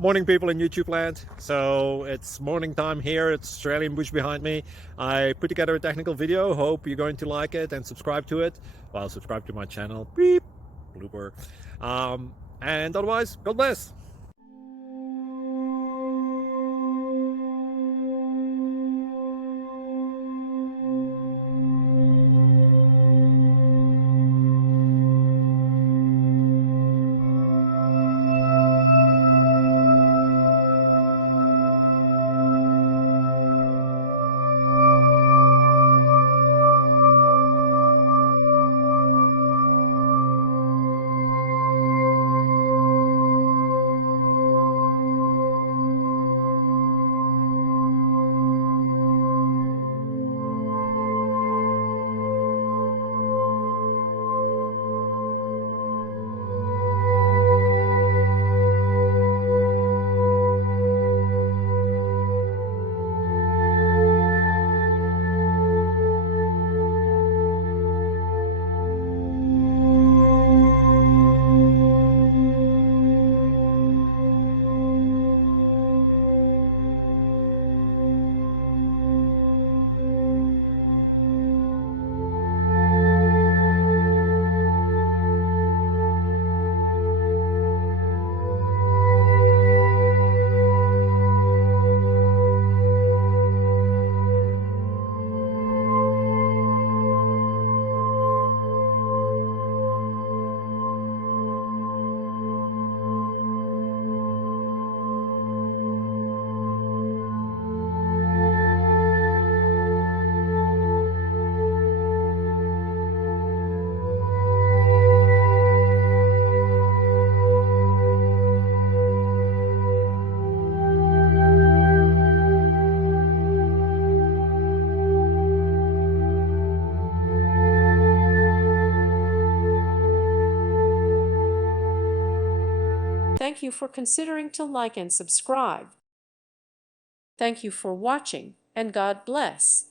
Morning, people in YouTube land. So it's morning time here. It's Australian bush behind me. I put together a technical video. Hope you're going to like it and subscribe to it. Well, subscribe to my channel. Beep, blooper. And otherwise, God bless. Thank you for considering to like and subscribe. Thank you for watching, and God bless.